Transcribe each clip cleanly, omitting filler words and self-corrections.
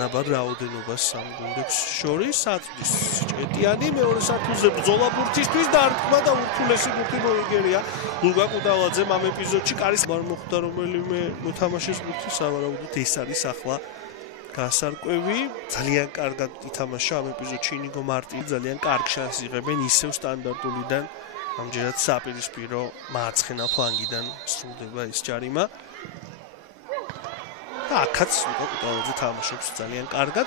თანაბარ რაოდენობას სამ გუნდებს შორის აწვდის ჭეტიანი მეორე სართულზე ბრძოლა ბურთისთვის დარტყმა და ურთულესი ბურთი მოიგერია ლუკა კუდალაძემ ამ ეპიზოდში კარის არ მოხვდა რომელიმე მოთამაშეს ბურთი სავარაუდოდ ეს არის ახლა გასარკვევი ძალიან კარგად ითამაშა ამ ეპიზოდში ინიგო მარტინი ძალიან კარგ შანსს იღებენ ისევ სტანდარტულიდან ამჯერად საპირისპირო მარცხენა ფლანგიდან სრულდება ეს ჯარიმა აქაც ლუკა კუდალაძე თამაშობს ძალიან კარგად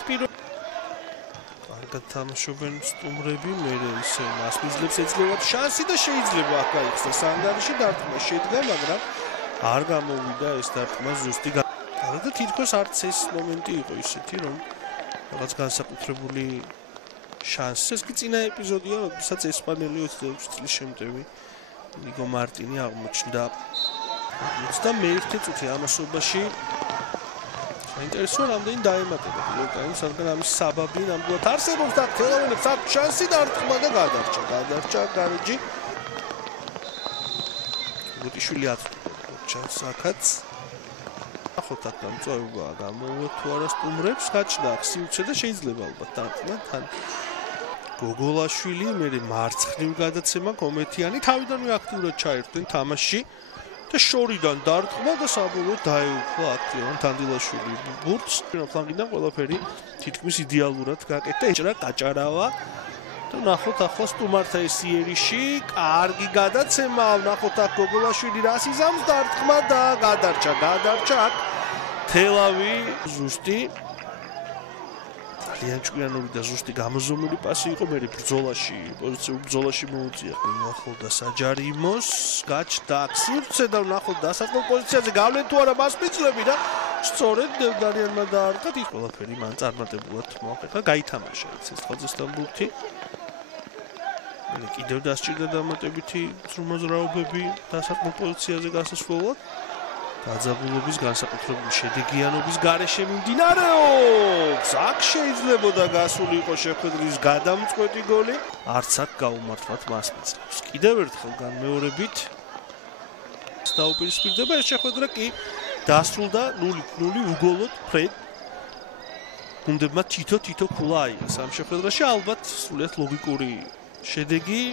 კარგად თამაშობენ სტუმრები მე ისე მას მიძლებს ეძლევათ შანსი და შეიძლება აქ გაიხსნა სანგარიში დარტყმა შედგა მაგრამ არ გამოვიდა ეს დარტყმა ზუსტი და თითქოს არც ეს მომენტი იყო ისეთი რომ რაღაც განსაკუთრებული შანსი ეს კი წინა ეპიზოდია როდესაც ესპანელი 26 წლის შემტევი ნიკო მარტინი აღმოჩნდა 21 წუთი ამასობაში საინტერესოა რამდენი დაემატება პილოტაიმს რადგან ამის საბაბი ნამდვილად არსებობს და თელავინებს აქვს შანსი დარტყმა და გადარჩა გარეჯი გუტიშვილი აწვდოს აქაც ახოთ აქ დამწვევა გამოვა თუ არა სტუმრებს გაჩნდა სიუცე და შეიძლება ალბათ დარტყმა თან გოგოლაშვილი მე მარცხნივ გადაცემა კომეთიანი თავიდანვე აქტიურად ჩაერთვენ თამაშში და შორიდან დარტყმა და საბოლოოდ დაეუფლა აქტიურად თანდილაშვილი ბურთს ფლანგიდან ყველაფერი თითქმის იდეალურად გაკეთდა ეჭრა გაჭარავა და ნახოთ ახლა სტუმართა ეს იერიში კარგი გადაცემა ნახოთ აქ გოგოლაშვილი რას იზამს დარტყმა და გადარჩა აქ თელავი ზუსტი ძალიან ჭკვიანური და ზუსტი გამოზომული პასი იყო მე ბრძოლაში პოზიციურ ბრძოლაში მოუწია ნახოთ და საჯარიმოს გაჩნდა სივრცე და ნახოთ დასაწყო პოზიციაზე გავლენ თუ არა მასპინძლები და სწორედ დევდარიანმა დაარტყა ის ყველაფერი მან წარმატებულად მოახერხა გაითამაშა ეს ხალხოსთან ბურთი კიდევ დასჭირდა დამატებითი ზრმოზრაობები დასაწყო პოზიციაზე გასასვლელად დაძაბულობის განსაკუთრებული შედეგიანობის გარეშე მიმდინარეობს აქ შეიძლებოდა გასულიყო შეხვედრის გადამწყვეტი გოლი არც აქ გაუმართლად მასპინძლებს კიდევ ერთხელ განმეორებით დაუპირისპირდება ეს შეხვედრა კი დასრულდა 0-0 უგოლოდ ფრედ გუნდებმა თითო ქულა აიღეს ამ შეხვედრაში ალბათ სრულიად ლოგიკური შედეგი